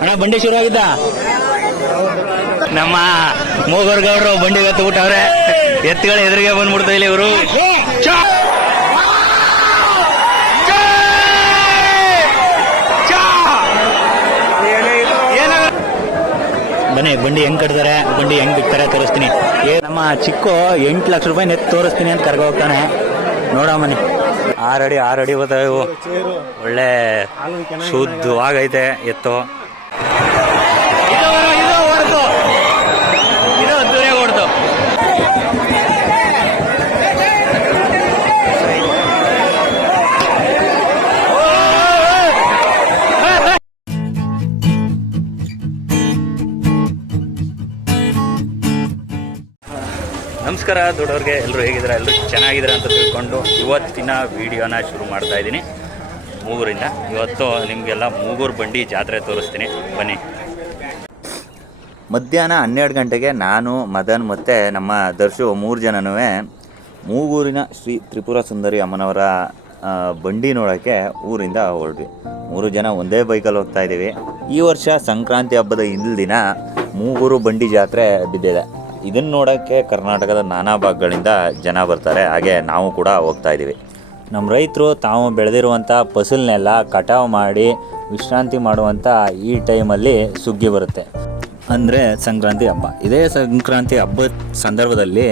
ಅಣ್ಣ ಬಂಡಿ ಶುರು ಆಗಿದ್ದ. ನಮ್ಮ ಮೂಗೂರ್ ಗೌಡ್ರು ಬಂಡಿ ಎತ್ತು ಬಿಟ್ಟವ್ರೆ. ಎತ್ತುಗಳ ಎದುರಿಗೆ ಬಂದ್ಬಿಡ್ತಾ ಇಲ್ಲ ಇವರು. ಬನ್ನಿ ಬಂಡಿ ಹೆಂಗ್ ಕಟ್ತಾರೆ, ಬಂಡಿ ಹೆಂಗ್ ಬಿಡ್ತಾರೆ ತೋರಿಸ್ತೀನಿ. ನಮ್ಮ ಚಿಕ್ಕ 8 ಲಕ್ಷ ರೂಪಾಯಿ ನೆತ್ ತೋರಿಸ್ತೀನಿ ಅಂತ ಕರ್ಕೊ ಹೋಗ್ತಾನೆ. ನೋಡ ಮನಿ 6 ಅಡಿ ಬರ್ತಾವೆ ಇವು. ಒಳ್ಳೆ ಶುದ್ಧವಾಗೈತೆ ಎತ್ತು. ಇದು ದೂರ ಹೊಡ್ದು ನಮಸ್ಕಾರ ದೊಡ್ಡವ್ರಿಗೆ. ಎಲ್ಲರೂ ಹೇಗಿದ್ದಾರೆ? ಎಲ್ಲರೂ ಚೆನ್ನಾಗಿದ್ದಾರೆ ಅಂತ ತಿಳ್ಕೊಂಡು ಇವತ್ತಿನ ವಿಡಿಯೋನ ಶುರು ಮಾಡ್ತಾ ಇದ್ದೀನಿ ಮೂಗೂರಿಂದ. ಇವತ್ತು ನಿಮಗೆಲ್ಲ ಮೂಗೂರು ಬಂಡಿ ಜಾತ್ರೆ ತೋರಿಸ್ತೀನಿ ಬನ್ನಿ. ಮಧ್ಯಾಹ್ನ 12 ಗಂಟೆಗೆ ನಾನು, ಮದನ್ ಮತ್ತು ನಮ್ಮ ದರ್ಶು 3 ಜನನೂ ಮೂಗೂರಿನ ಶ್ರೀ ತ್ರಿಪುರ ಸುಂದರಿ ಅಮ್ಮನವರ ಬಂಡಿ ನೋಡೋಕ್ಕೆ ಊರಿಂದ ಹೊರಟ್ವಿ. 3 ಜನ ಒಂದೇ ಬೈಕಲ್ಲಿ ಹೋಗ್ತಾ ಇದ್ದೀವಿ. ಈ ವರ್ಷ ಸಂಕ್ರಾಂತಿ ಹಬ್ಬದ ಹಿಂದಿನ ದಿನ ಮೂಗೂರು ಬಂಡಿ ಜಾತ್ರೆ ಬಿದ್ದಿದೆ. ಇದನ್ನು ನೋಡೋಕ್ಕೆ ಕರ್ನಾಟಕದ ನಾನಾ ಭಾಗಗಳಿಂದ ಜನ ಬರ್ತಾರೆ. ಹಾಗೆ ನಾವು ಕೂಡ ಹೋಗ್ತಾ ಇದ್ದೀವಿ. ನಮ್ಮ ರೈತರು ತಾವು ಬೆಳೆದಿರುವಂಥ ಫಸಲನ್ನೆಲ್ಲ ಕಟಾವು ಮಾಡಿ ವಿಶ್ರಾಂತಿ ಮಾಡುವಂಥ ಈ ಟೈಮಲ್ಲಿ ಸುಗ್ಗಿ ಬರುತ್ತೆ, ಅಂದರೆ ಸಂಕ್ರಾಂತಿ ಹಬ್ಬ. ಇದೇ ಸಂಕ್ರಾಂತಿ ಹಬ್ಬದ ಸಂದರ್ಭದಲ್ಲಿ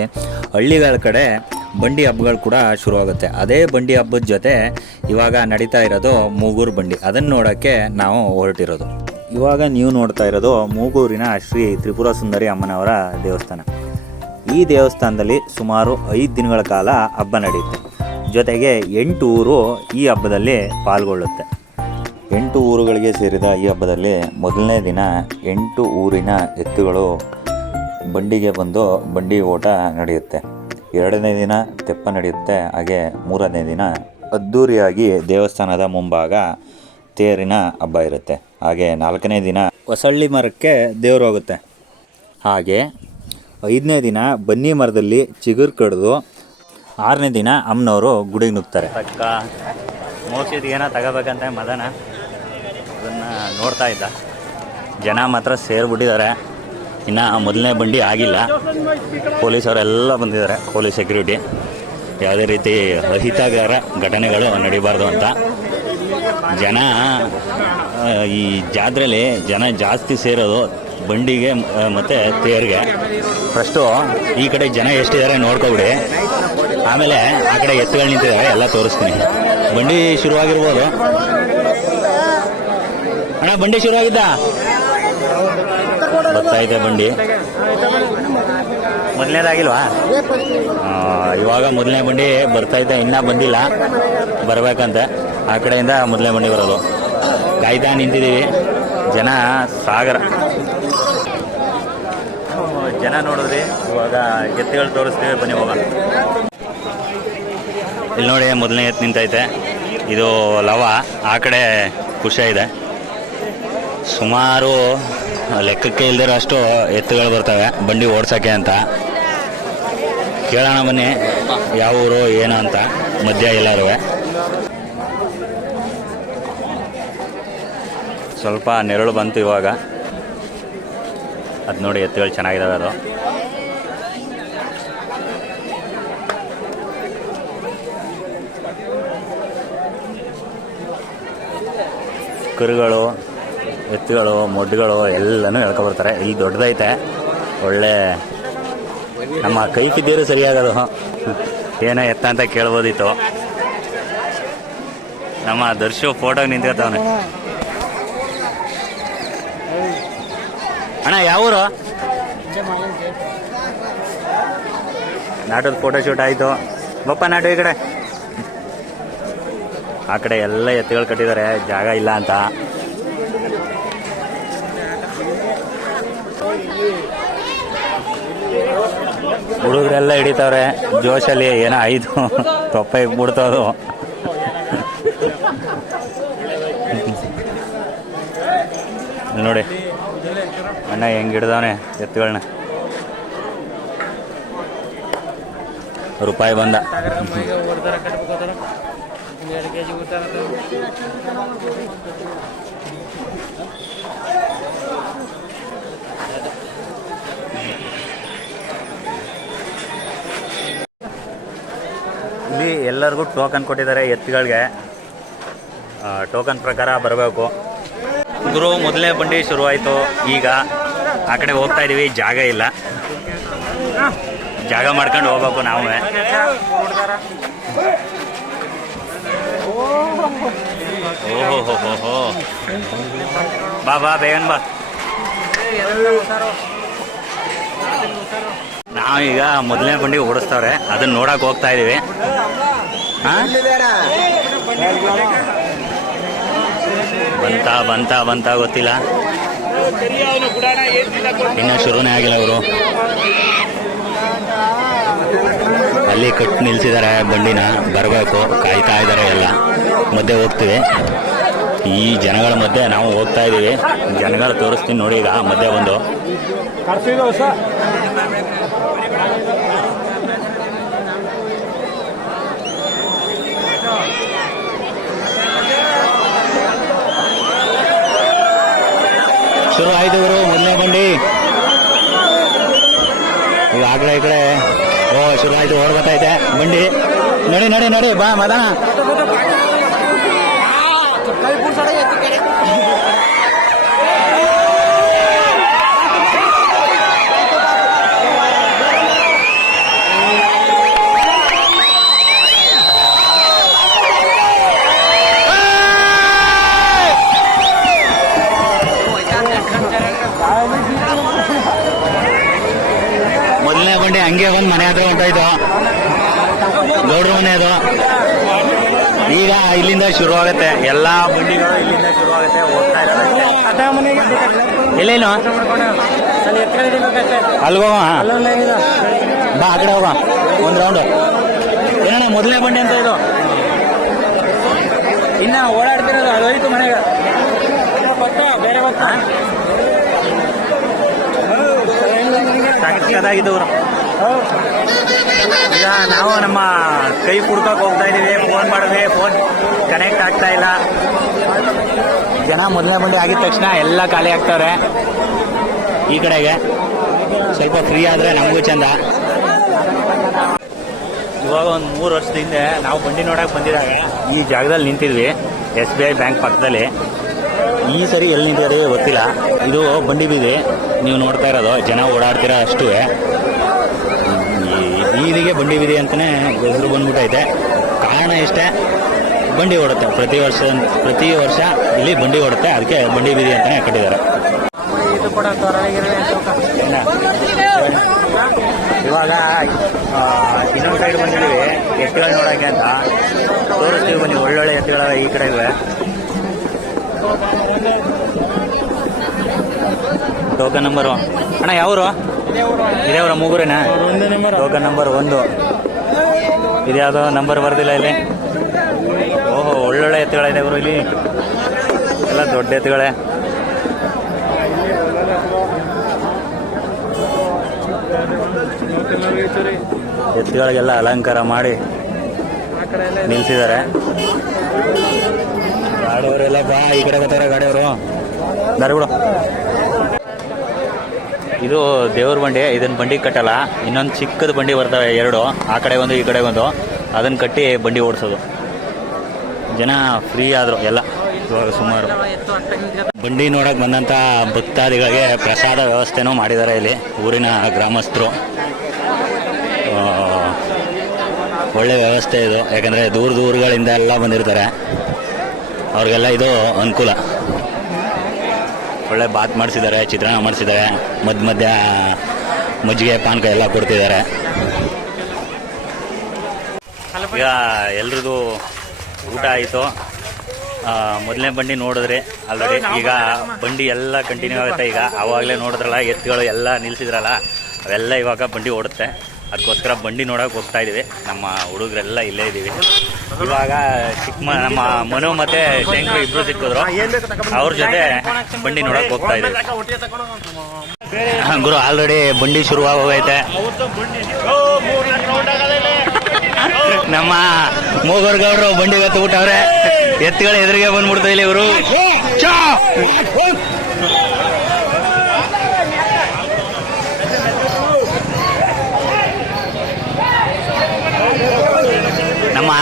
ಹಳ್ಳಿಗಳ ಕಡೆ ಬಂಡಿ ಹಬ್ಬಗಳು ಕೂಡ ಶುರುವಾಗುತ್ತೆ. ಅದೇ ಬಂಡಿ ಹಬ್ಬದ ಜೊತೆ ಇವಾಗ ನಡೀತಾ ಇರೋದು ಮೂಗೂರು ಬಂಡಿ. ಅದನ್ನು ನೋಡೋಕ್ಕೆ ನಾವು ಹೊರಟಿರೋದು. ಇವಾಗ ನೀವು ನೋಡ್ತಾ ಇರೋದು ಮೂಗೂರಿನ ಶ್ರೀ ತ್ರಿಪುರ ಸುಂದರಿ ಅಮ್ಮನವರ ದೇವಸ್ಥಾನ. ಈ ದೇವಸ್ಥಾನದಲ್ಲಿ ಸುಮಾರು 5 ದಿನಗಳ ಕಾಲ ಹಬ್ಬ ನಡೆಯುತ್ತೆ. ಜೊತೆಗೆ 8 ಊರು ಈ ಹಬ್ಬದಲ್ಲಿ ಪಾಲ್ಗೊಳ್ಳುತ್ತೆ. 8 ಊರುಗಳಿಗೆ ಸೇರಿದ ಈ ಹಬ್ಬದಲ್ಲಿ ಮೊದಲನೇ ದಿನ 8 ಊರಿನ ಎತ್ತುಗಳು ಬಂಡಿಗೆ ಬಂದು ಬಂಡಿ ಓಟ ನಡೆಯುತ್ತೆ. 2ನೇ ದಿನ ತೆಪ್ಪ ನಡೆಯುತ್ತೆ. ಹಾಗೆ 3ನೇ ದಿನ ಅದ್ಧೂರಿಯಾಗಿ ದೇವಸ್ಥಾನದ ಮುಂಭಾಗ ತೇರಿನ ಹಬ್ಬ ಇರುತ್ತೆ. ಹಾಗೆ 4ನೇ ದಿನ ಹೊಸಳ್ಳಿ ಮರಕ್ಕೆ ದೇವ್ರು ಹೋಗುತ್ತೆ. ಹಾಗೆ 5ನೇ ದಿನ ಬನ್ನಿ ಮರದಲ್ಲಿ ಚಿಗುರು ಕಡಿದು 6ನೇ ದಿನ ಅಮ್ಮನವರು ಗುಡಿಗೆ ನುಗ್ತಾರೆ. ತಕ್ಕ ಮೋಕ್ಷಿಗೆ ಏನೋ ತಗೋಬೇಕಂತ ಮದನ ಅದನ್ನು ನೋಡ್ತಾ ಇದ್ದ. ಜನ ಮಾತ್ರ ಸೇರಿಬಿಟ್ಟಿದ್ದಾರೆ. ಇನ್ನು ಮೊದಲನೇ ಬಂಡಿ ಆಗಿಲ್ಲ. ಪೊಲೀಸವರೆಲ್ಲ ಬಂದಿದ್ದಾರೆ, ಪೊಲೀಸ್ ಸೆಕ್ಯೂರಿಟಿ. ಯಾವುದೇ ರೀತಿ ಅಹಿತಕರ ಘಟನೆಗಳು ನಡೀಬಾರ್ದು ಅಂತ. ಜನ ಈ ಜಾತ್ರೆಯಲ್ಲಿ ಜನ ಜಾಸ್ತಿ ಸೇರೋದು ಬಂಡಿಗೆ ಮತ್ತು ತೇರಿಗೆ. ಫಸ್ಟು ಈ ಕಡೆ ಜನ ಎಷ್ಟಿದ್ದಾರೆ ನೋಡ್ಕೊಬಿಡಿ, ಆಮೇಲೆ ಆ ಕಡೆ ಎತ್ತುಗಳು ನಿಂತಿದ್ದಾರೆ, ಎಲ್ಲ ತೋರಿಸ್ತೀನಿ. ಬಂಡಿ ಶುರುವಾಗಿರ್ಬೋದು. ಅಣ್ಣ ಬಂಡಿ ಶುರುವಾಗಿದ್ದ? ಬರ್ತಾಯಿದೆ ಬಂಡಿ. ಮೊದಲನೇದಾಗಿಲ್ವಾ? ಇವಾಗ ಮೊದಲನೇ ಬಂಡಿ ಬರ್ತಾಯಿದೆ, ಇನ್ನೂ ಬಂದಿಲ್ಲ, ಬರಬೇಕಂತೆ. ಆ ಕಡೆಯಿಂದ ಮೊದಲನೇ ಬಂಡಿ ಬರೋದು. ಕಾಯ್ತಾ ನಿಂತಿದ್ದೀವಿ. ಜನ ಸಾಗರ. ಜನ ನೋಡಿದ್ರಿ. ಇವಾಗ ಎತ್ತುಗಳು ತೋರಿಸ್ತೀವಿ, ಬನ್ನಿ ಹೋಗೋಣ. ಇಲ್ಲಿ ನೋಡಿ ಮೊದಲನೇ ಎತ್ತು ನಿಂತೈತೆ. ಇದು ಲವ. ಆ ಕಡೆ ಕುಶ ಇದೆ. ಸುಮಾರು ಲೆಕ್ಕಕ್ಕೆ ಇಲ್ದಿರೋ ಅಷ್ಟು ಎತ್ತುಗಳು ಬರ್ತವೆ ಬಂಡಿ ಓಡ್ಸೋಕ್ಕೆ ಅಂತ. ಕೇಳೋಣ ಬನ್ನಿ ಯಾವ ಊರು ಏನು ಅಂತ. ಮಧ್ಯ ಎಲ್ಲರೂ ಸ್ವಲ್ಪ ನೆರಳು ಬಂತು ಇವಾಗ. ಅದು ನೋಡಿ ಎತ್ತುಗಳು ಚೆನ್ನಾಗಿದ್ದಾವೆ. ಅದು ಕರುಗಳು, ಎತ್ತುಗಳು, ಮೊಡ್ಡುಗಳು ಎಲ್ಲನೂ ಎಳ್ಕೊಬರ್ತಾರೆ. ಇಲ್ಲಿ ದೊಡ್ಡದೈತೆ, ಒಳ್ಳೆ ನಮ್ಮ ಕೈ ಕಿದ್ದೀರು ಸರಿಯಾಗದು. ಏನೋ ಎತ್ತ ಅಂತ ಕೇಳ್ಬೋದಿತ್ತು. ನಮ್ಮ ದರ್ಶು ಫೋಟೋಗೆ ನಿಂತ್ಕೊತಾವನೆ. ಅಣ್ಣ ಯಾವ ಊರು? ನಾಟದ ಫೋಟೋ ಶೂಟ್ ಆಯಿತು. ಬಪ್ಪ ನಾಟು ಈ ಕಡೆ. ಆ ಕಡೆ ಎಲ್ಲ ಎತ್ತುಗಳು ಕಟ್ಟಿದ್ದಾರೆ, ಜಾಗ ಇಲ್ಲ ಅಂತ. ಹುಡುಗರೆಲ್ಲ ಹಿಡಿತವ್ರೆ ಜೋಶಲ್ಲಿ. ಏನೋ ಆಯಿತು, ತೊಪ್ಪ ಬಿಡ್ತದು. ನೋಡಿ ಅಣ್ಣ ಹೆಂಗೆ ಹಿಡ್ದವನೆ ಎತ್ತುಗಳನ್ನ. ರೂಪಾಯಿ ಬಂದ. ಎಲ್ಲರಿಗೂ ಟೋಕನ್ ಕೊಟ್ಟಿದ್ದಾರೆ ಎತ್ತುಗಳಿಗೆ. ಟೋಕನ್ ಪ್ರಕಾರ ಬರಬೇಕು. ಗುರು ಮೊದಲನೇ ಬಂಡಿ ಶುರುವಾಯಿತು. ಈಗ ಆ ಕಡೆ ಹೋಗ್ತಾ ಇದ್ದೀವಿ, ಜಾಗ ಇಲ್ಲ, ಜಾಗ ಮಾಡ್ಕೊಂಡು ಹೋಗ್ಬೇಕು ನಾವು. ಓಹೋ ಹೋ ಹೋ ಹೋ, ಬಾ ಬಾ ಬೇಗನ್ ಬಾ. ನಾವೀಗ ಮೊದಲನೇ ಬಂಡಿ ಓಡಿಸ್ತವ್ರೆ, ಅದನ್ನ ನೋಡಕ್ ಹೋಗ್ತಾ ಇದೀವಿ. ಬಂತ ಗೊತ್ತಿಲ್ಲ, ಇನ್ನ ಶುರುನೇ ಆಗಿಲ್ಲ. ಅವರು ಅಲ್ಲಿ ಕಟ್ಟು ನಿಲ್ಸಿದ್ದಾರೆ ಬಂಡಿನ, ಬರಬೇಕು, ಕಾಯ್ತಾ ಇದ್ದಾರೆ ಎಲ್ಲ. ಮಧ್ಯೆ ಹೋಗ್ತೀವಿ, ಈ ಜನಗಳ ಮಧ್ಯೆ ನಾವು ಹೋಗ್ತಾ ಇದೀವಿ. ಜನಗಳು ತೋರಿಸ್ತೀನಿ ನೋಡಿ. ಈಗ ಮಧ್ಯೆ ಬಂದು ಶುರು ಆಯ್ತು ಇವರು ಮೊದಲನೇ ಬಂಡಿ. ಈಗ ಆ ಕಡೆ ಈ ಕಡೆ ಶುರು ಆಯ್ತು, ಓಡ್ಬತ್ತೈತೆ ಬಂಡಿ. ನೋಡಿ ಬಾ ಮದನ. ಮೊದಲನೇ ಬಂಡಿ ಹಂಗೆ ಒಂದು ಮನೆ ಹತ್ರ ಹೊಂಟೋಯ್ತು, ಗೌಡ್ರ ಮನೆ ಅದು. ಈಗ ಇಲ್ಲಿಂದ ಶುರು ಆಗುತ್ತೆ, ಎಲ್ಲಾ ಬಂಡಿಗಳು ಇಲ್ಲಿಂದ ಶುರು ಆಗುತ್ತೆ. ಹೋಗ್ತಾ ಇದ್ದಾರೆ ಎಲ್ಲೇನು ಅಲ್ಗೋಗ, ಬಾ ಆ ಕಡೆ ಹೋಗ ಒಂದು ರೌಂಡ್. ಏನಣ್ಣ ಮೊದಲನೇ ಬಂಡಿ ಅಂತ ಇದು, ಇನ್ನ ಓಡಾಡ್ತಿರೋದು ಅದು ಹೋಯ್ತು ಮನೆಗೆ. ಬೇರೆ ಸಾಕಿದಾಗಿದ್ದು ಈಗ ನಾವು ನಮ್ಮ ಕೈ ಕುಡ್ಕಕ್ಕೆ ಹೋಗ್ತಾ ಇದೀವಿ. ಫೋನ್ ಮಾಡಿದ್ವಿ, ಫೋನ್ ಕನೆಕ್ಟ್ ಆಗ್ತಾ ಇಲ್ಲ. ಜನ ಮೊದಲನೇ ಬಂಡಿ ಆಗಿದ ತಕ್ಷಣ ಎಲ್ಲ ಖಾಲಿ ಆಗ್ತವ್ರೆ. ಈ ಕಡೆಗೆ ಸ್ವಲ್ಪ ಫ್ರೀ ಆದರೆ ನಮಗೂ ಚಂದ. ಇವಾಗ ಒಂದು 3 ವರ್ಷದ ಹಿಂದೆ ನಾವು ಬಂಡಿ ನೋಡಕ್ಕೆ ಬಂದಿದಾಗ ಈ ಜಾಗದಲ್ಲಿ ನಿಂತಿದ್ವಿ, SBI ಬ್ಯಾಂಕ್ ಪಕ್ಕದಲ್ಲಿ. ಈ ಸರಿ ಎಲ್ಲಿ ನಿಂತಿದೆ ಗೊತ್ತಿಲ್ಲ. ಇದು ಬಂಡಿ ಬೀದಿ, ನೀವು ನೋಡ್ತಾ ಇರೋದು, ಜನ ಓಡಾಡ್ತೀರ ಅಷ್ಟೂ. ಬೀದಿಗೆ ಬಂಡಿ ಬೀದಿ ಅಂತಲೇ ಹೆಸರು ಬಂದ್ಬಿಟ್ಟೈತೆ. ಕಾರಣ ಇಷ್ಟೇ, ಬಂಡಿ ಓಡುತ್ತೆ ಪ್ರತಿ ವರ್ಷ ಇಲ್ಲಿ ಬಂಡಿ ಓಡುತ್ತೆ, ಅದಕ್ಕೆ ಬಂಡಿ ಬೀದಿ ಅಂತಲೇ ಕಟ್ಟಿದ್ದಾರೆ. ಇವಾಗ ಇನ್ನೊಂದು ಸೈಡ್ ಬಂದಿದ್ದೀವಿ ಎತ್ತುಗಳು ನೋಡೋಕ್ಕೆ ಅಂತ. ತೋರಿಸ್ತೀವಿ ಬನ್ನಿ, ಒಳ್ಳೊಳ್ಳೆ ಎತ್ತುಗಳ ಈ ಕಡೆ ಇವೆ. ಟೋಕನ್ ನಂಬರ್ ಅಣ್ಣ ಯಾವರು? ಇದೇವ್ರ ಮೂಗುರೇನಾ? Token number 1. ಇದ್ಯಾವುದೋ ನಂಬರ್ ಬರ್ದಿಲ್ಲ ಇಲ್ಲಿ. ಓಹೋ, ಒಳ್ಳೊಳ್ಳೆ ಎತ್ತುಗಳಿದೆ ಇವರು ಇಲ್ಲಿ, ಎಲ್ಲ ದೊಡ್ಡ ಎತ್ತುಗಳೇ. ಎತ್ತುಗಳಿಗೆಲ್ಲ ಅಲಂಕಾರ ಮಾಡಿ ನಿಲ್ಸಿದ್ದಾರೆ. ಗಾಡಿಯವರೆಲ್ಲ ಬಾ ಈ ಕಡೆ ಬರ್ತಾರೆ, ಗಾಡಿಯವರು ದಾರಿಬಿಡು. ಇದು ದೇವ್ರ ಬಂಡಿ, ಇದನ್ನ ಬಂಡಿ ಕಟ್ಟಲ್ಲ. ಇನ್ನೊಂದು ಚಿಕ್ಕದ ಬಂಡಿ ಬರ್ತವೆ 2, ಆ ಕಡೆ ಒಂದು ಈ ಕಡೆ ಒಂದು, ಅದನ್ನು ಕಟ್ಟಿ ಬಂಡಿ ಓಡಿಸೋದು. ಜನ ಫ್ರೀ ಆದರು ಎಲ್ಲ. ಇವಾಗ ಸುಮಾರು ಬಂಡಿ ನೋಡಕ್ಕೆ ಬಂದಂಥ ಭಕ್ತಾದಿಗಳಿಗೆ ಪ್ರಸಾದ ವ್ಯವಸ್ಥೆನೂ ಮಾಡಿದ್ದಾರೆ ಇಲ್ಲಿ ಊರಿನ ಗ್ರಾಮಸ್ಥರು. ಒಳ್ಳೆ ವ್ಯವಸ್ಥೆ ಇದು, ಯಾಕಂದರೆ ದೂರಗಳಿಂದ ಎಲ್ಲ ಬಂದಿರ್ತಾರೆ, ಅವ್ರಿಗೆಲ್ಲ ಇದು ಅನುಕೂಲ. ಒಳ್ಳೆ ಬಾತ್ ಮಾಡಿಸಿದ್ದಾರೆ, ಚಿತ್ರಾನ್ನ ಮಾಡಿಸಿದ್ದಾರೆ, ಮಧ್ಯ ಮಜ್ಜಿಗೆ ಪಾನಕ ಎಲ್ಲ ಕೊಡ್ತಿದ್ದಾರೆ. ಈಗ ಎಲ್ರಿಗೂ ಊಟ ಆಯಿತು. ಮೊದಲನೇ ಬಂಡಿ ನೋಡಿದ್ರಿ ಆಲ್ರೆಡಿ. ಈಗ ಬಂಡಿ ಎಲ್ಲ ಕಂಟಿನ್ಯೂ ಆಗುತ್ತೆ. ಈಗ ಆವಾಗಲೇ ನೋಡಿದ್ರಲ್ಲ ಎತ್ತುಗಳು ಎಲ್ಲ ನಿಲ್ಸಿದ್ರಲ್ಲ, ಅವೆಲ್ಲ ಇವಾಗ ಬಂಡಿ ಓಡುತ್ತೆ. ಅದಕ್ಕೋಸ್ಕರ ಬಂಡಿ ನೋಡೋಕೆ ಹೋಗ್ತಾ ಇದ್ದೀವಿ. ನಮ್ಮ ಹುಡುಗರೆಲ್ಲ ಇಲ್ಲೇ ಇದ್ದೀವಿ. ಇವಾಗ ನಮ್ಮ ಮನು ಮತ್ತು ಶಂಕರ್ ಇಬ್ಬರು ಸಿಕ್ಕಿದ್ರು, ಅವ್ರ ಜೊತೆ ಬಂಡಿ ನೋಡೋಕೆ ಹೋಗ್ತಾ ಇದ್ದೀವಿ. ಗುರು ಆಲ್ರೆಡಿ ಬಂಡಿ ಶುರುವಾಗೋಗೈತೆ. ನಮ್ಮ ಮೂಗರ್ಗೌಡರು ಬಂಡಿ ಹೊತ್ತು ಬಿಟ್ಟವ್ರೆ, ಎತ್ತುಗಳ ಎದುರಿಗೆ ಬಂದ್ಬಿಡ್ತಾ ಇಲ್ಲಿ ಇವರು. ನಮ್ಮ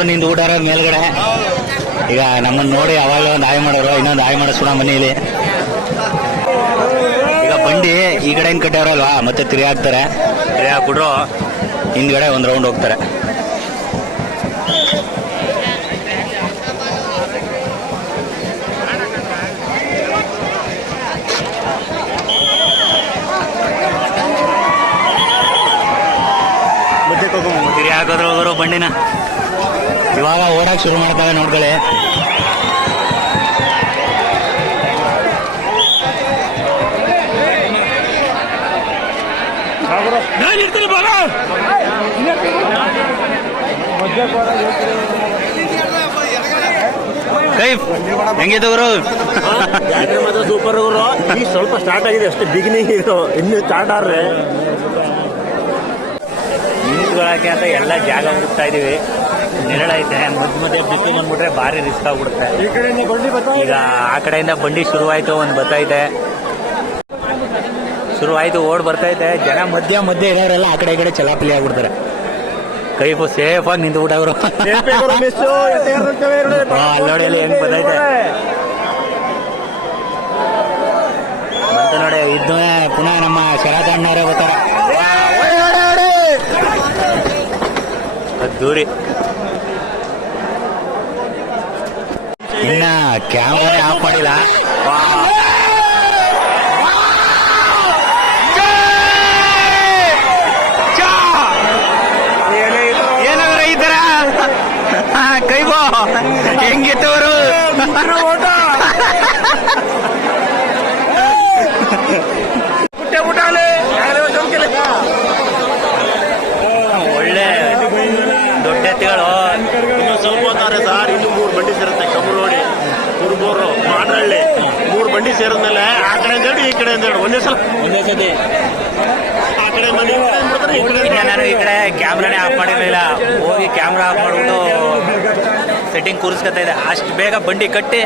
ಗೌಡ್ರು ನಿಂದು ಊಟ ಮೇಲ್ಗಡೆ. ಈಗ ನಮ್ಮನ್ನು ನೋಡಿ ಅವಾಗ ಒಂದು ಹಾಯ್ ಮಾಡೋರು, ಇನ್ನೊಂದು ಹಾಯ್ ಮಾಡಿಸ್ಬಿಡ ಮನೇಲಿ. ಈಗ ಬಂಡಿ ಈ ಕಡೆ ಹಿಂಗೆ ಕಟ್ಟಾರಲ್ವಾ, ಮತ್ತೆ ತಿರುಗಿ ಹಾಕ್ತಾರೆ. ತಿರುಗಿ ಹಾಕ್ಬಿಟ್ರು ಹಿಂದ್ಗಡೆ ಒಂದು ರೌಂಡ್ ಹೋಗ್ತಾರೆ. ತಿರುಗಿ ಹಾಕೋದ್ರು ಹೋಗೋರು ಬಂಡಿನ. ಇವಾಗ ಓಡಾಕ್ ಶುರು ಮಾಡ್ತಾರೆ ನೋಡ್ಕೊಳ್ಳಿ. ಕೈಫ್ ಹೆಂಗಿತ್ತು ಗುರು? ಮಾತ್ರ ಸೂಪರ್ ಗುರು. ಈಗ ಸ್ವಲ್ಪ ಸ್ಟಾರ್ಟ್ ಆಗಿದೆ ಅಷ್ಟೇ, ಬಿಗಿನಿಂಗ್ ಇದು. ಇನ್ನು ಸ್ಟಾರ್ಟ್ ಆದ್ರೆ ನಿಂತ್ಕೊಳ್ಳೋಕೆ ಅಂತ ಎಲ್ಲ ಜಾಗ ಹುಡುಕ್ತಾ ಇದೀವಿ. ನೆರಳೈತೆ, ಮಧ್ಯೆ ಬಿಸಿ ಬಂದ್ಬಿಟ್ರೆ ಭಾರಿ ರಿಸ್ಕ್ ಆಗ್ಬಿಡುತ್ತೆ. ಈಗ ಆ ಕಡೆಯಿಂದ ಬಂಡಿ ಶುರುವಾಯ್ತು, ಒಂದು ಬರ್ತೈತೆ, ಶುರುವಾಯ್ತು, ಓಡ್ ಬರ್ತೈತೆ. ಜನ ಮಧ್ಯೆ ಇರೋರೆಲ್ಲ ಆ ಕಡೆ ಈ ಕಡೆ ಚಲಾಪಲಿ ಆಗ್ಬಿಡ್ತಾರೆ. ಕೈಫು ಸೇಫ್ ಆಗಿ ನಿಂತು ಬಿಟ್ಟವ್ರು. ನೋಡಿ ಅಲ್ಲಿ ಹೆಂಗ್ ಬರ್ತೈತೆ ಅಂತ ನೋಡಿ. ಇದ್ದು ಪುನಃ ನಮ್ಮ ಶರತಣ್ಣವರೇ ಬರ್ತಾರೆ. ದೂರಿ ಇನ್ನ ಕ್ಯಾಮರಾ ಆಫ್ ಮಾಡಿಲ್ಲ. ಏನಾದ್ರು ಈ ತರ ಕೈಬೋ ಹೆಂಗಿತ್ತವರು? ಒಳ್ಳೆ ದೊಡ್ಡ ಎತ್ತುಗಳು. ಇನ್ನು ಸ್ವಲ್ಪ ಹೊತ್ತಾರೆ ಸರ್. ಇನ್ನು 3 ಬಂಡಿ ಸೇರುತ್ತೆ. ಕಮರೋಡಿ, ಕುರುಬೂರು, ಮಾಡಹಳ್ಳಿ 3 ಬಂಡಿ ಸೇರಿದ್ಮೇಲೆ ಆ ಕಡೆ ಅಂದೇಳಿ ಈ ಕಡೆ ಅಂದೇಳಿ ಒಂದೇ ಸತಿ ಆ ಕಡೆ ಮನೆ ಈ ಕಡೆ. ನಾನು ಈ ಕಡೆ ಕ್ಯಾಮ್ರಾನೇ ಆಫ್ ಮಾಡಿರಲಿಲ್ಲ. ಹೋಗಿ ಕ್ಯಾಮ್ರಾ ಆಫ್ ಮಾಡ್ಬಿಟ್ಟು ಸೆಟ್ಟಿಂಗ್ ಕೂರಿಸ್ಕೊತಾ ಇದೆ. ಅಷ್ಟು ಬೇಗ ಬಂಡಿ ಕಟ್ಟಿ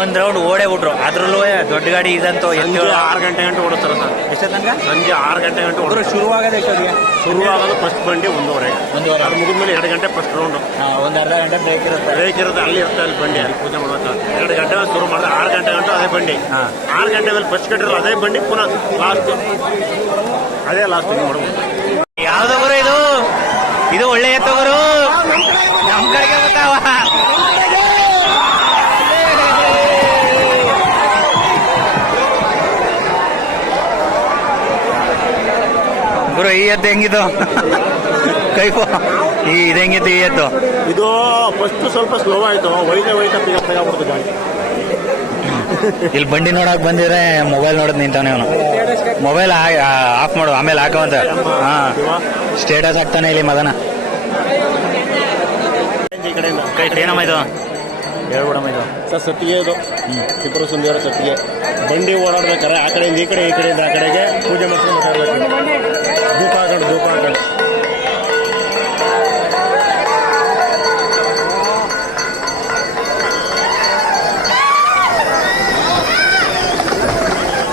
ಒಂದು ರೌಂಡ್ ಓಡೇ ಬಿಟ್ರು. ಅದ್ರಲ್ಲೂ ದೊಡ್ಡ ಗಾಡಿ ಇದಂತೂ 6 ಗಂಟೆ ಗಂಟೆ ಓಡಿಸ್ತಾರೆ ಸರ್. ಎಷ್ಟೊತ್ತಂಗ? ಸಂಜೆ 6 ಗಂಟೆ ಗಂಟೆ ಓಡಿದ್ರು. ಶುರುವಾಗೋದು ಎಷ್ಟೊತ್ತಿಗೆ? ಶುರುವಾಗೋದು ಫಸ್ಟ್ ಬಂಡಿ 1:30. ಅದು ಮುಗಿದ್ಮೇಲೆ 2 ಗಂಟೆ ಫಸ್ಟ್ ರೌಂಡ್. ಒಂದು ಅರ್ಧ ಗಂಟೆ ಬ್ರೇಕ್ ಇರುತ್ತೆ. ಬ್ರೇಕ್ ಇರುತ್ತೆ. ಅಲ್ಲಿ ಇರುತ್ತೆ ಅಲ್ಲಿ ಬಂಡಿ. ಅಲ್ಲಿ ಪೂಜೆ ಮಾಡೋದು 2 ಗಂಟೆ ಶುರು ಮಾಡಿದ್ರೆ 6 ಗಂಟೆ ಗಂಟೆ ಅದೇ ಬಂಡಿ. 6 ಗಂಟೆ ಮೇಲೆ ಫಸ್ಟ್ ಕಟ್ಟಿರೋ ಅದೇ ಬಂಡಿ ಪುನಃ ಲಾಸ್ಟ್. ಅದೇ ಲಾಸ್ಟ್ ಮಾಡ್ಬೋದು. ಯಾವ್ದು ಗುರು ಇದು? ಇದು ಒಳ್ಳೆ ಎತ್ತವರು ನಮ್ಮ ಕಡೆಗೆ ಬರ್ತಾವ. ಗುರು ಈ ಎತ್ತು ಹೆಂಗಿದು? ಕೈಫು ಇದು ಹೆಂಗಿತ್ತು ಈ ಎತ್ತು? ಇದು ಫಸ್ಟ್ ಸ್ವಲ್ಪ ಸ್ಲೋ ಆಯ್ತು. ಒಯ್ತಾ ತಗೊಂಡ್ಬಿಡ್ತು ಗಾಡಿ. ಇಲ್ಲಿ ಬಂಡಿ ನೋಡಕ್ ಬಂದಿದ್ರೆ ಮೊಬೈಲ್ ನೋಡೋದು ನಿಂತಾನೆ ಅವನು. ಮೊಬೈಲ್ ಆಫ್ ಮಾಡು, ಆಮೇಲೆ ಹಾಕುವಂತ. ಹಾ, ಸ್ಟೇಟಸ್ ಹಾಕ್ತಾನೆ ಇಲ್ಲಿ ಮದನ. ಈ ಕಡೆಯಿಂದ ಕೈ ಏನಮ್ಮ ಇದು? ಹೇಳ್ಬಿಡಮ್ಮ ಇದು. ಸರ್ ಸತ್ತಿಗೆ ಇದು ತ್ರಿಪುರ ಸುಂದರ ಸತ್ತಿಗೆ. ಬಂಡಿ ಓಡಾಡ್ಬೇಕಾರೆ ಆ ಕಡೆಯಿಂದ ಈ ಕಡೆಯಿಂದ ಆ ಕಡೆಗೆ ಪೂಜೆ ಮಾಡ್ಕೊಂಡು ಮಾತಾಡ್ಬೇಕು. ಧೂಪ ಹಾಕೊಂಡು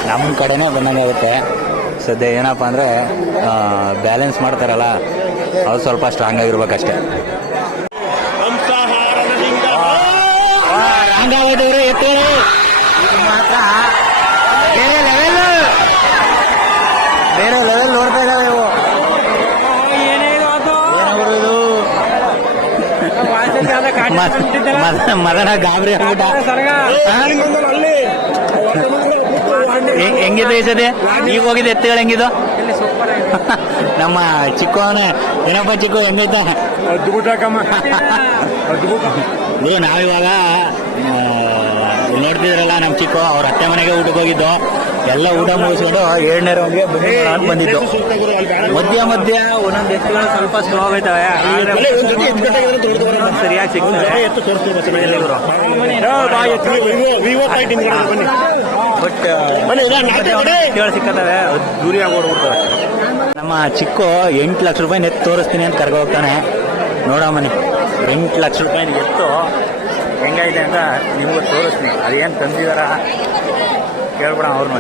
ನಮ್ಮ ಕಡೆನೇ ಬಂದಂಗಾಗುತ್ತೆ. ಸದ್ಯ ಏನಪ್ಪ ಅಂದರೆ ಬ್ಯಾಲೆನ್ಸ್ ಮಾಡ್ತಾರಲ್ಲ, ಅದು ಸ್ವಲ್ಪ ಸ್ಟ್ರಾಂಗ್ ಆಗಿರ್ಬೇಕಷ್ಟೆ. ಹಂಗಾಗೋದವ್ರೆ ಎತ್ತೇಳಿ ಮಾತ್ರ ಬೇರೆ ಲೆವೆಲ್ ನೋಡ್ತಾ ಇದ್ದಾವೆ ಇವು. ಮದನ ಗಾಬರಿ ಆಗ್ಬಿಟ್ಟ. ಹೆಂಗಿದೆ ಈ ಸದ್ಯ? ಈಗ ಹೋಗಿದೆ ಎತ್ತುಗಳು ಹೆಂಗಿದು? ನಮ್ಮ ಚಿಕ್ಕವನೇ ಏನಪ್ಪ ಚಿಕ್ಕ ಹೆಂಗೈತ? ಗುರು ನಾವಿವಾಗ ನೋಡ್ತಿದ್ರಲ್ಲ, ನಮ್ಮ ಚಿಕ್ಕ ಅವ್ರ ಅತ್ತೆ ಮನೆಗೆ ಊಟಕ್ಕೆ ಹೋಗಿದ್ದು. ಎಲ್ಲ ಊಟ ಮುಗಿಸ್ಕೊಂಡು 7ನೇ ರೌಂಡ್ಗೆ ಬಂದಿದ್ದು. ಮಧ್ಯ ಒಂದೊಂದು ಎತ್ತುಗಳು ಸ್ವಲ್ಪ ಸ್ಲೋ ಆಗೈತವೆ. ಸರಿಯಾಗಿ ಸಿಗ್ತದೆ. ಬಟ್ ಎತ್ತುಗಳು ಸಿಕ್ಕತ್ತವೆ, ದೂರಿಯಾಗಿ ಓಡ್ಬಿಡ್ತವೆ. ನಮ್ಮ ಚಿಕ್ಕ 8 ಲಕ್ಷ ರೂಪಾಯಿ ಎತ್ತು ತೋರಿಸ್ತೀನಿ ಅಂತ ಕರ್ಕೊ ಹೋಗ್ತಾನೆ. ನೋಡಮ್ಮನಿ 8 ಲಕ್ಷ ರೂಪಾಯಿ ಎತ್ತು ಹೆಂಗೈತೆ ಅಂತ ನಿಮಗೂ ತೋರಿಸ್ತೀನಿ. ಅದೇನು ತಂದಿದಾರ ಕೇಳ್ಬಿಡ ಅವ್ರನ್ನ.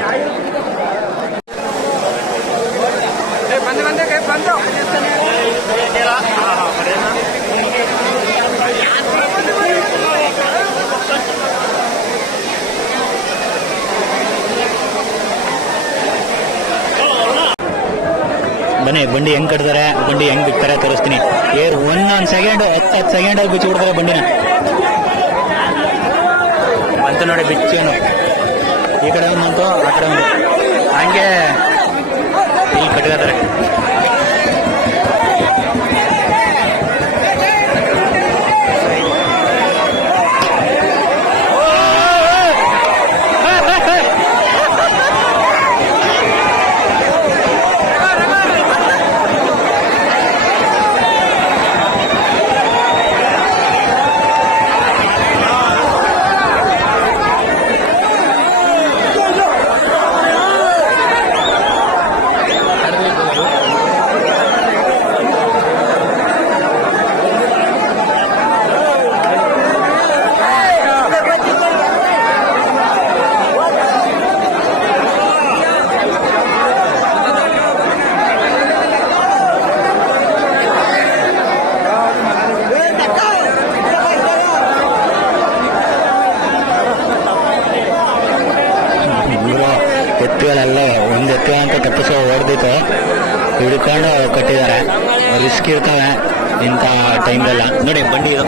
ಬನ್ನಿ ಬಂಡಿ ಹೆಂಗ್ ಕಟ್ತಾರೆ, ಬಂಡಿ ಹೆಂಗ್ ಬಿಡ್ತಾರೆ ತೋರಿಸ್ತೀನಿ. ಒಂದೊಂದು ಸೆಕೆಂಡ್ 10 ಸೆಕೆಂಡಲ್ಲಿ ಬಿಚ್ಚಿ ಬಿಡ್ತಾರೆ ಬಂಡಿನ. ಅಂತ ನೋಡಿ ಬಿಚ್ಚೇನು ಈ ಕಡೆ ಒಂದು ಆ ಕಡೆ ಒಂದು ಹಂಗೆ ಇಲ್ಲಿ ಕಟ್ಕೋತಾರೆ. ಎತ್ತುಗಳೆಲ್ಲ ಒಂದು ಎತ್ತು ಅಂತ ತಪ್ಪಿಸೋ ಹೊಡೆದಿತ್ತು ಹಿಡ್ಕೊಂಡು ಕಟ್ಟಿದ್ದಾರೆ. ರಿಸ್ಕ್ ಇರ್ತವೆ ಇಂಥ ಟೈಮ್ಗೆಲ್ಲ. ನೋಡಿ ಬಂಡಿ ಇದು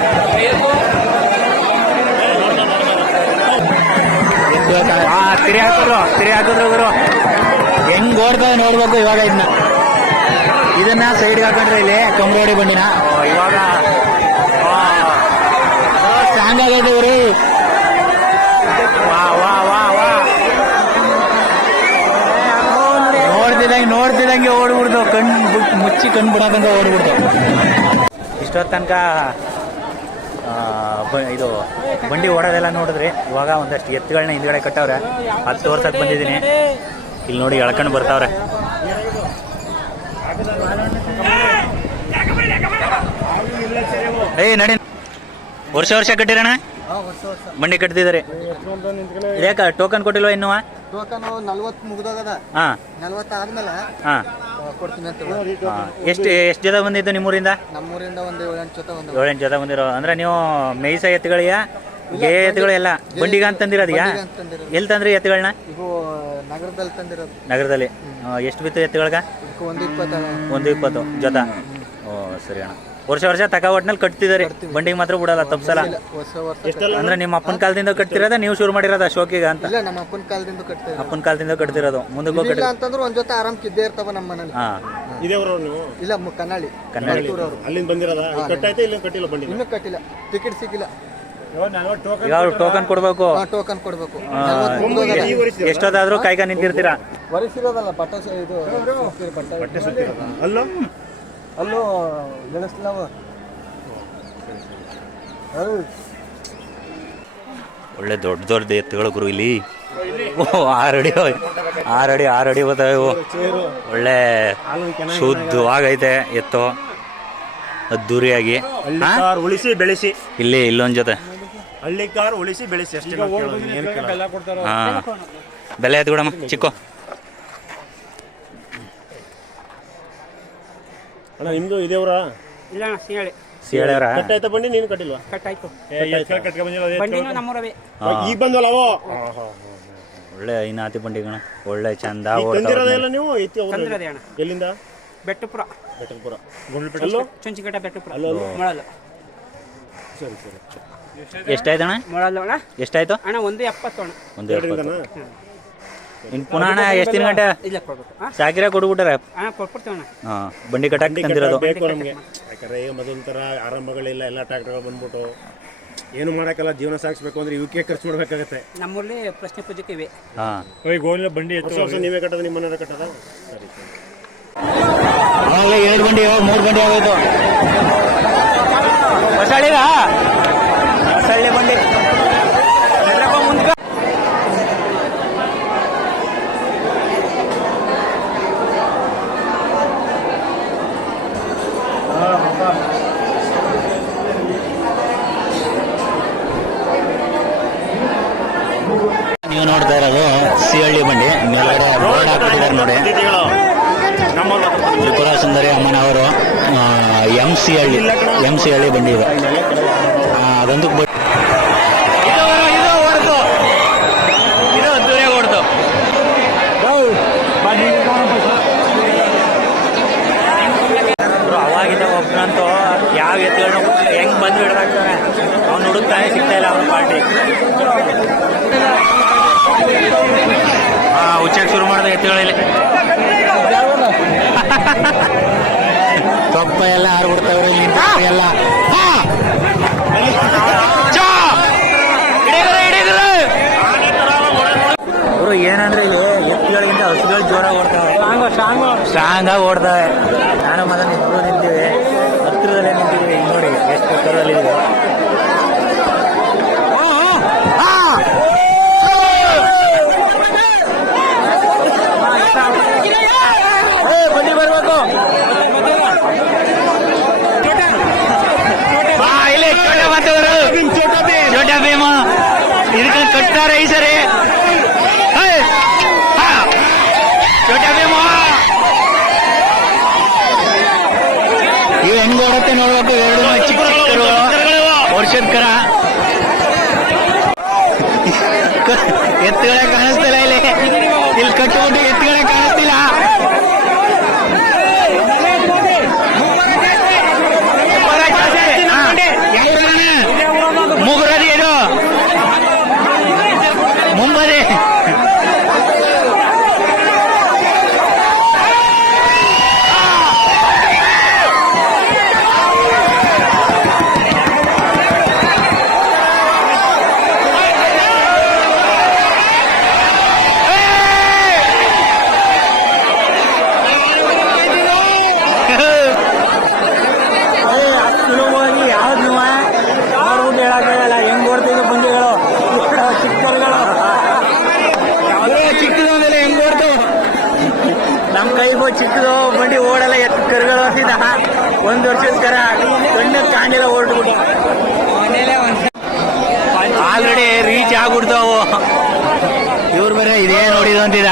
ತಿರಿ ಹಾಕಿದ್ರು ಗುರು ಹೆಂಗ್ ಓಡ್ತವೆ ನೋಡ್ಬೇಕು. ಇವಾಗ ಇದನ್ನ ಸೈಡ್ಗೆ ಹಾಕೊಂಡ್ರೆ ಇಲ್ಲಿ ಕಮ್ರೋಡಿ ಬಂಡಿನ ಇವಾಗ ಸ್ಟ್ರಾಂಗ್ ಆಗೈತೆ ಇವರು. ನೋಡ್ತಿದಂಗೆ ಓಡ್ಬಿಡ್ದು, ಮುಚ್ಚಿ ಕಣ್ ಬಿಡೋಕಂತ ಓಡ್ಬಿಡ್ದು. ಇಷ್ಟೊತ್ತು ತನಕ ಇದು ಬಂಡಿ ಓಡೋದೆಲ್ಲ ನೋಡಿದ್ರಿ. ಇವಾಗ ಒಂದಷ್ಟು ಎತ್ತುಗಳನ್ನ ಹಿಂದ್ಗಡೆ ಕಟ್ಟವ್ರೆ. ಅದು ತೋರ್ಸಕ್ಕೆ ಬಂದಿದ್ದೀನಿ. ಇಲ್ಲಿ ನೋಡಿ ಎಳ್ಕೊಂಡು ಬರ್ತಾವ್ರೆ. ನಡಿ ವರ್ಷ ಕಟ್ಟಿರೋಣ ಬಂಡಿ ಕಟ್ತಿದ್ದಾರೆ. ಯಾಕ ಟೋಕನ್ ಕೊಟ್ಟಿಲ್ವಾ ಇನ್ನೂ? ಟೋಕನ್ 40 ಮುಗ್ದೋಗದ. ಹಾ 40 ಆದ್ಮೇಲೆ ಹಾ ಕೊಡ್ತೀನಿ ಅಂತ. ಎಷ್ಟು ಜೊತೆ ಬಂದಿದ್ದು ನಿಮ್ಮೂರಿಂದ? ನಮ್ಮೂರಿಂದ ಒಂದು 7-8 ಜೊತೆ ಬಂದಿರೋ. ಅಂದ್ರೆ ನೀವು ಮೇಯ್ಸ ಎತ್ತುಗಳಿಯ ಗೇ ಎತ್ತುಗಳು ಎಲ್ಲ ಬಂಡಿಗ ಅಂತ ತಂದಿರೋದ್ಯಾ? ಎಲ್ಲಿ ತಂದ್ರಿ ಎತ್ತುಗಳನ್ನ? ಇವು ನಗರದಲ್ಲಿ ತಂದಿರೋದು. ನಗರದಲ್ಲಿ ಎಷ್ಟು ಬಿತ್ತು ಎತ್ತುಗಳ್ಗ? 120 ಜೊತೆ. ಓ ಸರಿ ಅಣ್ಣ. ವರ್ಷ ತಕ ಒಟ್ನಲ್ಲಿ ಕಟ್ತಿದ್ದಾರೆ. ಬಂಡಿಗೆ ಮಾತ್ರ ಬಿಡಲ್ಲ, ತಪ್ಸಲ್ಲ. ಅಂದ್ರೆ ನಿಮ್ಮ ಅಪ್ಪನ ಕಾಲದಿಂದ ಕಟ್ತಿರೋದ, ನೀವು ಶುರು ಮಾಡಿರೋದ ಶೋಕಿಗ ಅಂತ? ಇಲ್ಲ, ನಮ್ಮ ಅಪ್ಪನ ಕಾಲದಿಂದ ಕಟ್ತಾ. ಅಪ್ಪನ ಕಾಲದಿಂದ ಕಟ್ತಿರೋದು. ಮುಂದಕ್ಕೆ ಇಲ್ಲ ಅಂತಂದ್ರೆ ಒಂದ್ ಜೊತೆ ಆರಾಮ್ ಕಿದ್ದೇ ಇರ್ತಾವ ನಮ್ಮ ಮನೇಲಿ. ಹಾ ಇದೇವ್ರವ್ರು ನೀವು? ಇಲ್ಲ, ಕನ್ನಡಿ. ಅಲ್ಲಿಂದ ಬಂದಿರೋದ? ಕಟ್ಟಾಯ್ತಾ ಇಲ್ಲ ಕಟ್ಟಿಲ್ಲ ಬಂಡಿ? ಇನ್ನೂ ಕಟ್ಟಿಲ್ಲ, ಟಿಕೆಟ್ ಸಿಕ್ಕಿಲ್ಲ. ಯಾವ ಟೋಕನ್ ಕೊಡ್ಬೇಕು? ಟೋಕನ್ ಕೊಡ್ಬೇಕು. ಎಷ್ಟೊತ್ತಾದ್ರೂ ಕಾಯ್ಕ ನಿಂತಿರ್ತೀರಾ? ವರಿಸಿರೋದಲ್ಲ, ಪಟ್ಟ ಇದು ಬಟ್ಟೆ ಅಲ್ಲೂ ಗೆಣಸ್ತಿಲ್ಲ. ಒಳ್ಳೆ ದೊಡ್ಡ ಎತ್ತುಗಳು ಗುರು ಇಲ್ಲಿ. 6 ಅಡಿ ಬರ್ತಾವೆ ಇವು. ಒಳ್ಳೆ ಶುದ್ಧವಾಗೈತೆ ಎತ್ತು, ಅದ್ದೂರಿಯಾಗಿ. ಉಳಿಸಿ ಬೆಳೆಸಿ. ಇಲ್ಲಿ ಇಲ್ಲೊಂದ್ ಜೊತೆ ಹಳ್ಳಿ ಕಾರ್ ಉಳಿಸಿ ಬೆಳೆಸಿ ಅಷ್ಟೇ. ಹಾ ಬೆಲೆ ಆಯ್ತು ಬಿಡಮ್ಮ ಚಿಕ್ಕು. ಅಣ್ಣ ನಿಮ್ದು ಇದೇವ್ರ? ಇಲ್ಲ ಸಿಹಳಿ ಸಿಹಳಿಯವರ? ಕಟ್ಟಾಯ್ತಾ ಬಂಡಿ? ನೀನು ಕಟ್ಟಿಲ್ವಾ? ಕಟ್ಟಾಯ್ತು. ಈಗ ಬಂದ್ವಲ್ಲ ಅವು. ಒಳ್ಳೆ ಐನಾತಿ ಬಂಡಿಗಣ, ಒಳ್ಳೆ ಚಂದ. ತಂದಿರೋದೆಲ್ಲ ನೀವು? ತಂದಿರೋದೇ ಅಣ್ಣ. ಎಲ್ಲಿಂದ? ಬೆಟ್ಟಪುರ. ಚುಂಚಿಕಟ್ಟ ಬೆಟ್ಟಪುರ ಮೊಳಲು. ಸರಿ ಸರಿ. ಎಷ್ಟಾಯ್ತು ಅಣ್ಣ? ಮೊಳಲು ಅಣ್ಣ ಎಷ್ಟಾಯ್ತು ಅಣ್ಣ? 170 ಅಣ್ಣ. 170. ಇನ್ನು ಪುನಃ ಅಣ್ಣ ಎಷ್ಟು ದಿನ ಗಂಟೆ ಇಲ್ಲ ಕೊಡ್ಬೇಕು? ಸಾಕಿರ ಕೊಡ್ಬಿಟ್ಟಾರೆ? ಅಣ್ಣ ಕೊಟ್ಬಿಡ್ತೀವಿ ಅಣ್ಣ. ಹಾಂ ಬಂಡಿ ಕಟ್ಟಾಕಿ ತಂದಿರೋದು ಬೇಕು ನಮಗೆ. ಯಾಕಂದ್ರೆ ಮೊದಲ ಆರಂಭಗಳಿಲ್ಲ, ಎಲ್ಲ ಟ್ರ್ಯಾಕ್ಟರ್ಗಳು ಬಂದ್ಬಿಟ್ಟು ಏನು ಮಾಡೋಕ್ಕಲ್ಲ. ಜೀವನ ಸಾಗಿಸ್ಬೇಕು ಅಂದ್ರೆ ಇವಕ್ಕೆ ಖರ್ಚು ಮಾಡ್ಬೇಕಾಗತ್ತೆ. ನಮ್ಮಲ್ಲಿ ಪ್ರಶ್ನೆ ಪೂಜೆಗೆ ಇವೆ. ಹಾಂ ಗೋವಿನ ಬಂಡಿ ವರ್ಷ ನೀವೇ ಕಟ್ಟದ? ನಿಮ್ಮ ಮನೆಯವ್ರ ಕಟ್ಟದ? ಸರಿ ಸರಿ. ಆವಾಗಲೇ 2 ಗಂಟೆ 3 ಗಂಟೆ ಆಗೋಯ್ತು. ಹೊಸಳ್ಳಿಗ ಹೊಸಳ್ಳಿ ಬಂಡಿ ನೀವು ನೋಡ್ತಾ ಇರೋದು ಸಿಹಳ್ಳಿ ಬಂಡಿ. ಮೇಲ್ಗಡೆ ಬೋರ್ಡ್ ಹಾಕಿದ್ದಾರೆ ನೋಡಿ, ತ್ರಿಪುರ ಸುಂದರಿ ಅಮ್ಮನವರು ಎಂ ಸಿ ಹಳ್ಳಿ ಬಂಡಿ ಇದೆ. ಅದೊಂದು ಎತ್ತುಗಳಲ್ಲಿ ತೊಪ್ಪ ಎಲ್ಲ ಆರ್ಬಿಡ್ತಾವ್ರೆ ಎಲ್ಲ ಅವರು ಏನಂದ್ರೆ ಇಲ್ಲಿ ಎತ್ತುಗಳಿಗಿಂತ ಹಸುಗಳು ಜೋರಾಗಿ ಓಡ್ತಾವೆ, ಸ್ಟ್ರಾಂಗ್ ಆಗಿ ಓಡ್ತಾವೆ. ನಾನು ಮಗ ಇಬ್ಬರು ನಿಂತೀವಿ, ಹತ್ತಿರದಲ್ಲೇ ನಿಂತಿದ್ದೀವಿ. ನೋಡಿ ಎಷ್ಟು ಹತ್ತಿರದಲ್ಲಿ ಇದೆ. ಬಂದಿ ಬರ್ಬೇಕು ಇಲ್ಲಿ ಚೋಟಾ ಭೀಮ ಇದಕ್ಕೆ ಕಟ್ತಾರೆ ಈ ಸರಿ. ಚೋಟಾ ಭೀಮ ಇವು ಹೆಂಗ್ ಓಡುತ್ತೆ ನೋಡ್ಬೇಕು. ಎರಡು ಚಿಕ್ಕ ಚಿಕ್ಕರು ವರ್ಷದ ಕರ ಎತ್ತುಗಳೇ ಕಾಣಿಸ್ತಿಲ್ಲ ಇಲ್ಲಿ ಕಟ್ಟುಬಿಟ್ಟು ಎತ್ತುಗಳೇ ಕಾಣಿಸ್ತಿಲ್ಲ. ಮೂಗುರದಿ ಇದು ಮುಂಬದಿ ಚಿಕ್ಕದು ಬಂಡಿ ಓಡಲ್ಲ. ಎತ್ತು ಕರುಗಳು ಅಂತಿದ್ದ 1 ವರ್ಷದ ಕರ ಕಣ್ಣ ಕಾಣಿಲ್ಲ ಓಡ್ಬಿಟ್ಟು ಆಲ್ರೆಡಿ ರೀಚ್ ಆಗ್ಬಿಡ್ತಾವು. ಇವ್ರು ಬೇರೆ ಇದೇ ನೋಡಿದ ಅಂತಿದ್ದ.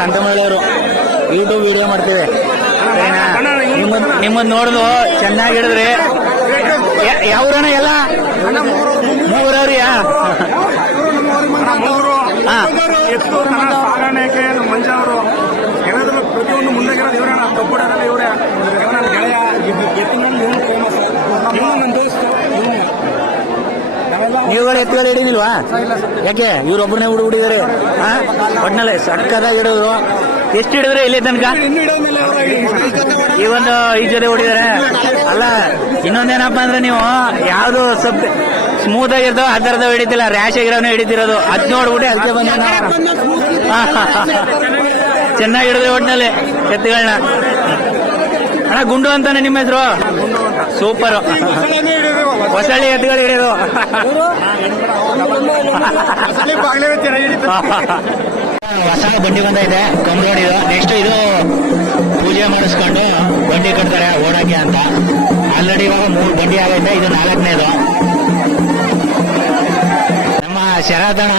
ಸಂತಮಳವರು ಯೂಟ್ಯೂಬ್ ವಿಡಿಯೋ ಮಾಡ್ತೀವಿ ಸರಿನಾ? ನಿಮ್ಮದ್ ನೋಡಿದು ಚೆನ್ನಾಗಿ ಹಿಡಿದ್ರಿ. ಯಾವ್ರಣ ಎಲ್ಲ ಮೂರವ್ರಿಯಾ? ಸಾಗಾಣಿಕೆ ಮಂಜ ಅವರು ಏನಾದ್ರು ಪ್ರತಿಯೊಂದು ಮುಂದೆ ಇವರೇ ಕಬ್ಬುಡದಲ್ಲಿ ಇವರೇ ನನ್ನ ಗೆಳೆಯ ಎತ್ತಿನಲ್ಲಿ ಇವನು ಫೇಮಸ್. ಇವನು ನನ್ನ ದೋಸ್ತ. ನೀವುಗಳು ಎತ್ತುಗಳು ಹಿಡಿದಿಲ್ವಾ? ಯಾಕೆ ಇವ್ರೊಬ್ಬರನ್ನೇ ಹುಡುಗಿದ್ದಾರೆ? ಒಟ್ನಲ್ಲಿ ಸಕ್ಕದಾಗಿ ಹಿಡಿದ್ರು. ಎಷ್ಟು ಹಿಡಿದ್ರೆ ಇಲ್ಲಿ ತನಕ? ಈ ಒಂದು 5 ಜೊತೆ ಹೊಡಿದಾರೆ. ಅಲ್ಲ ಇನ್ನೊಂದೇನಪ್ಪ ಅಂದ್ರೆ ನೀವು ಯಾವ್ದು ಸ್ವಲ್ಪ ಸ್ಮೂತ್ ಆಗಿರ್ತಾವ ಆ ಥರದ ಹಿಡಿತಿಲ್ಲ, ರ್ಯಾಶ್ ಆಗಿರೋನು ಹಿಡಿತಿರೋದು. ಅದ್ ನೋಡ್ಬಿಟ್ಟು ಅದಕ್ಕೆ ಬಂದ ಚೆನ್ನಾಗಿ ಹಿಡಿದ್ರೆ ಒಟ್ಟಿನಲ್ಲಿ ಎತ್ತುಗಳನ್ನ. ಅಣ್ಣ ಗುಂಡು ಅಂತಾನೆ ನಿಮ್ಮ ಹೆಸರು? ಸೂಪರ್. ಹೊಸಳ್ಳಿ ಎತ್ತುಗಳು ಹಿಡಿಯೋದು. ಹೊಸ ಬಂಡಿ ಬಂದೈತೆ ಕಂಬ್ರೋಡಿದು. ನೆಕ್ಸ್ಟ್ ಇದು ಪೂಜೆ ಮಾಡಿಸ್ಕೊಂಡು ಬಂಡಿ ಕಟ್ತಾರೆ ಓಡಾಕೆ ಅಂತ. ಆಲ್ರೆಡಿ ಇವಾಗ 3 ಬಂಡಿ ಆಗೈತೆ, ಇದು 4ನೇದು. ನಮ್ಮ ಶರತಣ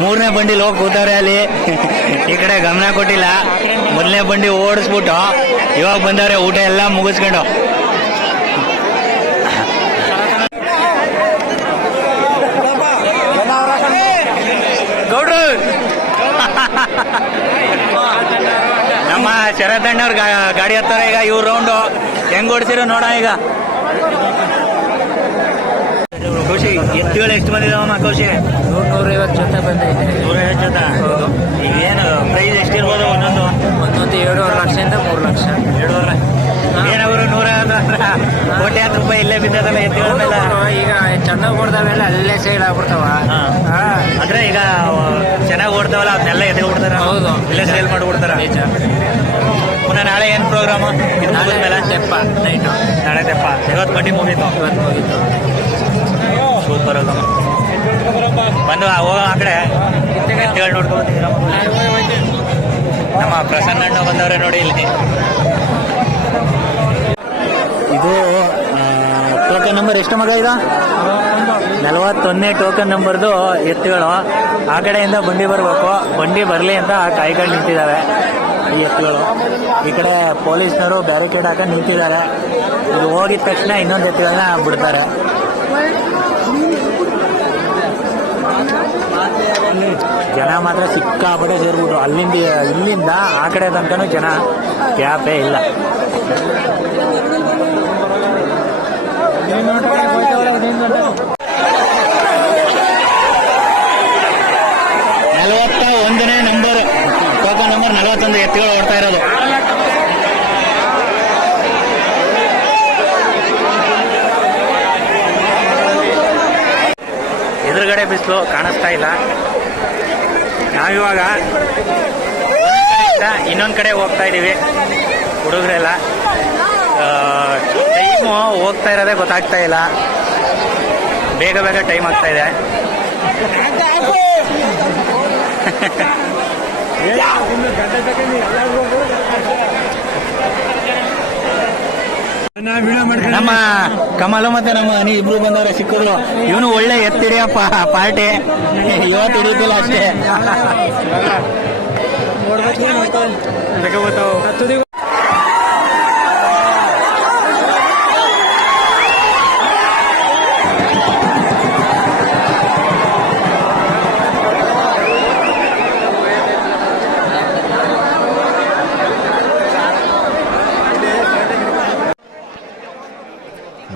3ನೇ ಬಂಡಿಲಿ ಹೋಗಿ ಕೂತವ್ರೆ ಅಲ್ಲಿ. ಈ ಕಡೆ ಗಮನ ಕೊಟ್ಟಿಲ್ಲ. ಮೊದಲನೇ ಬಂಡಿ ಓಡಿಸ್ಬಿಟ್ಟು ಇವಾಗ ಬಂದವ್ರೆ ಊಟ ಎಲ್ಲ ಮುಗಿಸ್ಕೊಂಡು. ಗೌಡ್ರು ನಮ್ಮ ಶರದಣ್ಣವ್ರ ಗಾಡಿ ಹತ್ತಾರ. ಈಗ ಇವ್ರು ರೌಂಡು ಹೆಂಗ್ ಓಡಿಸಿರೋ ನೋಡ. ಈಗ ಖುಷಿ ಎತ್ತುಗಳು ಎಷ್ಟು ಬಂದಿದಾವಮ್ಮ? ಖುಷಿ 150 ಜೊತೆ ಬಂದೈತೆ. 150 ಜೊತೆ. ಈಗ ಏನು ಪ್ರೈಸ್ ಎಷ್ಟಿರ್ಬೋದು? ಒಂದೊಂದು 2.5 ಲಕ್ಷದಿಂದ 3 ಲಕ್ಷ. 2.5 ಲಕ್ಷ ಏನವರು 150 ಕೋಟ್ಯಾಂತರ ರೂಪಾಯಿ ಇಲ್ಲೇ ಬಿದ್ದದಲ್ಲ ಎತ್ತುಗಳ ಮೇಲೆ. ಈಗ ಚೆನ್ನಾಗಿ ಓಡ್ದವೆಲ್ಲ ಅಲ್ಲೇ ಸೈಡ್ ಆಗ್ಬಿಡ್ತಾವ. ಅಂದ್ರೆ ಈಗ ಚೆನ್ನಾಗಿ ಓಡ್ತಾವಲ್ಲ ಅದನ್ನೆಲ್ಲ ಎತ್ಕೊಬಿಡ್ತಾರ. ಹೌದು, ಇಲ್ಲೇ ಸೇಲ್ ಮಾಡ್ಬಿಡ್ತಾರ. ಪುನಃ ನಾಳೆ ಏನ್ ಪ್ರೋಗ್ರಾಮ್? ಮೇಲೆ ತೆಪ್ಪ ನೈಟ್. ನಾಳೆ ತೆಪ್ಪ. ಇವತ್ತು ಬಂಡಿ ಮುಗೀತು. ಸೂಪರ್ ಬಂದು ಹೋಗೋ ಆ ಕಡೆ ಎತ್ತುಗಳು ನೋಡ್ಕೊಬತ್ತೀರ. ನಮ್ಮ ಪ್ರಸನ್ನ ಅಣ್ಣ ಬಂದವ್ರೆ ನೋಡಿ ಇಲ್ಲಿ. ಇದು ಟೋಕನ್ ನಂಬರ್ ಎಷ್ಟು ಮಗ? ಇದು 41ನೇ ಟೋಕನ್ ನಂಬರ್ದು ಎತ್ತುಗಳು. ಆ ಕಡೆಯಿಂದ ಬಂಡಿ ಬರಬೇಕು. ಬಂಡಿ ಬರಲಿ ಅಂತ ಕಾಯ್ಕೊಂಡು ನಿಂತಿದ್ದಾವೆ ಈ ಎತ್ತುಗಳು. ಈ ಕಡೆ ಪೊಲೀಸ್ನವರು ಬ್ಯಾರಿಕೇಡ್ ಹಾಕೊಂಡು ನಿಂತಿದ್ದಾರೆ. ಇದು ಹೋಗಿದ ತಕ್ಷಣ ಇನ್ನೊಂದು ಎತ್ತುಗಳನ್ನ ಬಿಡ್ತಾರೆ. ಜನ ಮಾತ್ರ ಸಿಕ್ಕಾಪಟ್ಟೆ ಸೇರ್ಬಿಟ್ರು. ಇಲ್ಲಿಂದ ಆ ಕಡೆ ತನಕನೂ ಜನ ಗ್ಯಾಪೇ ಇಲ್ಲ. ಇಷ್ಟೊಂದು ಎತ್ತುಗಳು ಓಡ್ತಾ ಇರೋದು. ಎದುರುಗಡೆ ಬಿಸಿಲು ಕಾಣಿಸ್ತಾ ಇಲ್ಲ. ನಾವಿವಾಗ ಇನ್ನೊಂದು ಕಡೆ ಹೋಗ್ತಾ ಇದ್ದೀವಿ. ಹುಡುಗರೆಲ್ಲ ಟೈಮು ಹೋಗ್ತಾ ಇರೋದೇ ಗೊತ್ತಾಗ್ತಾ ಇಲ್ಲ. ಬೇಗ ಬೇಗ ಟೈಮ್ ಆಗ್ತಾ ಇದೆ. ನಮ್ಮ ಕಮಲು ಮತ್ತೆ ನಮ್ಮ ಅನಿ ಇಬ್ರು ಬಂದವ್ರೆ ಸಿಕ್ಕಿದ್ರು. ಇವನು ಒಳ್ಳೆ ಎತ್ತಿಡಿಯಪ್ಪ ಪಾರ್ಟಿ ಇವತ್ತು ಹಿಡಿಯುತ್ತಿಲ್ಲ ಅಷ್ಟೇ.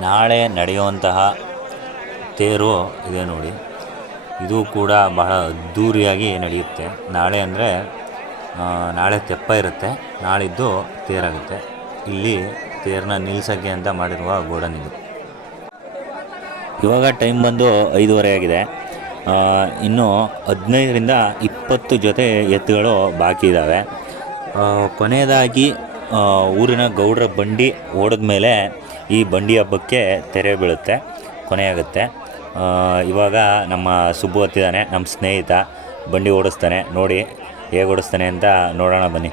ನಾಳೆ ನಡೆಯುವಂತಹ ತೇರು ಇದೆ ನೋಡಿ. ಇದು ಕೂಡ ಬಹಳ ಅದ್ಧೂರಿಯಾಗಿ ನಡೆಯುತ್ತೆ. ನಾಳೆ ಅಂದರೆ ನಾಳೆ ತೆಪ್ಪ ಇರುತ್ತೆ, ನಾಳಿದ್ದು ತೇರಾಗುತ್ತೆ. ಇಲ್ಲಿ ತೇರನ್ನ ನಿಲ್ಲಿಸೋಕ್ಕೆ ಅಂತ ಮಾಡಿರುವ ಗೋಡನ್ ಇದು. ಇವಾಗ ಟೈಮ್ ಬಂದು 5:30 ಆಗಿದೆ. ಇನ್ನು 15ರಿಂದ 20 ಜೊತೆ ಎತ್ತುಗಳು ಬಾಕಿ ಇದ್ದಾವೆ. ಕೊನೆಯದಾಗಿ ಊರಿನ ಗೌಡ್ರ ಬಂಡಿ ಓಡಿದ ಮೇಲೆ ಈ ಬಂಡಿ ಹಬ್ಬಕ್ಕೆ ತೆರೆ ಬೀಳುತ್ತೆ, ಕೊನೆಯಾಗುತ್ತೆ. ಇವಾಗ ನಮ್ಮ ಸುಬ್ಬು ಹತ್ತಿದ್ದಾನೆ, ನಮ್ಮ ಸ್ನೇಹಿತ ಬಂಡಿ ಓಡಿಸ್ತಾನೆ. ನೋಡಿ ಹೇಗೆ ಓಡಿಸ್ತಾನೆ ಅಂತ ನೋಡೋಣ ಬನ್ನಿ.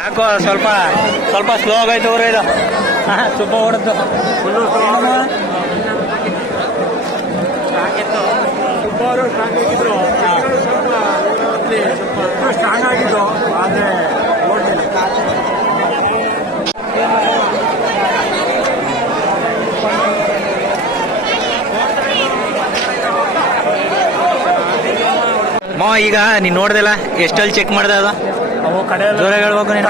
ಯಾಕೋ ಸ್ವಲ್ಪ ಸ್ಲೋ ಆಗೈತೆ ಅವ್ರ ಇದು. ಸುಬ್ಬ ಓಡದ್ದು ಸ್ಟ್ರಾಂಗ್ ಆಗಿದ್ದು ಆದರೆ ಈಗ ನೀನು ನೋಡ್ದಲ್ಲ ಎಷ್ಟಲ್ಲಿ ಚೆಕ್ ಮಾಡ್ದೆ ಅದು? ಅವು ಜೋರಾಗಿ ಹೇಳ್ಬೇಕು ನೀನು.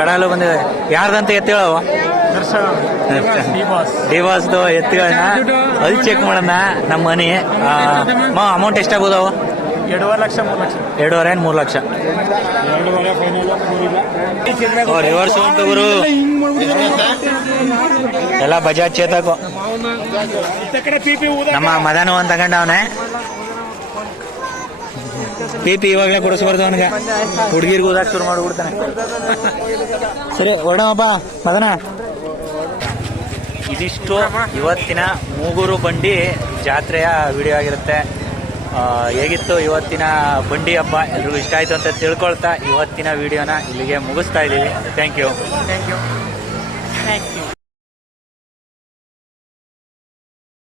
ಕಡೆಯಲ್ಲೇ ಬಂದಿದೆ. ಯಾರ್ದಂತ ಎತ್ತುಗಳವ? ಡಿ ಬಾಸ್ದು ಎತ್ತುಗಳನ್ನ ಅಲ್ಲಿ ಚೆಕ್ ಮಾಡೋಣ ನಮ್ಮ ಮನೆ. ಅಮೌಂಟ್ ಎಷ್ಟಾಗ್ಬೋದು ಅವು? 2.5 ಲಕ್ಷ 3 ಲಕ್ಷ. 2.5 3 ಲಕ್ಷ. ರಿವರ್ಸ್ ಉಂಟು ಗುರು ಎಲ್ಲ ಬಜಾಜ್ ಚೇತಕು. ನಮ್ಮ ಮದನು ಅಂತ ತಗೊಂಡ ಅವನೇ ಪಿ ಇವಾಗಲೇ ಕೊಡಿಸ್ಬಾರ್ದು ಅವನಿಗೆ. ಹುಡುಗಿರ್ಗೆ ಓದಾಕ್ ಶುರು ಮಾಡಿಬಿಡ್ತಾನೆ. ಸರಿ ಹೊರಡಮಪ್ಪ ಮದನ. ಇದಿಷ್ಟು ಇವತ್ತಿನ ಮೂಗೂರು ಬಂಡಿ ಜಾತ್ರೆಯ ವಿಡಿಯೋ ಆಗಿರುತ್ತೆ. ಹೇಗಿತ್ತು ಇವತ್ತಿನ ಬಂಡಿ ಹಬ್ಬ? ಎಲ್ರಿಗೂ ಇಷ್ಟ ಆಯಿತು ಅಂತ ತಿಳ್ಕೊಳ್ತಾ ಇವತ್ತಿನ ವಿಡಿಯೋನ ಇಲ್ಲಿಗೆ ಮುಗಿಸ್ತಾ ಇದ್ದೀವಿ. Thank you.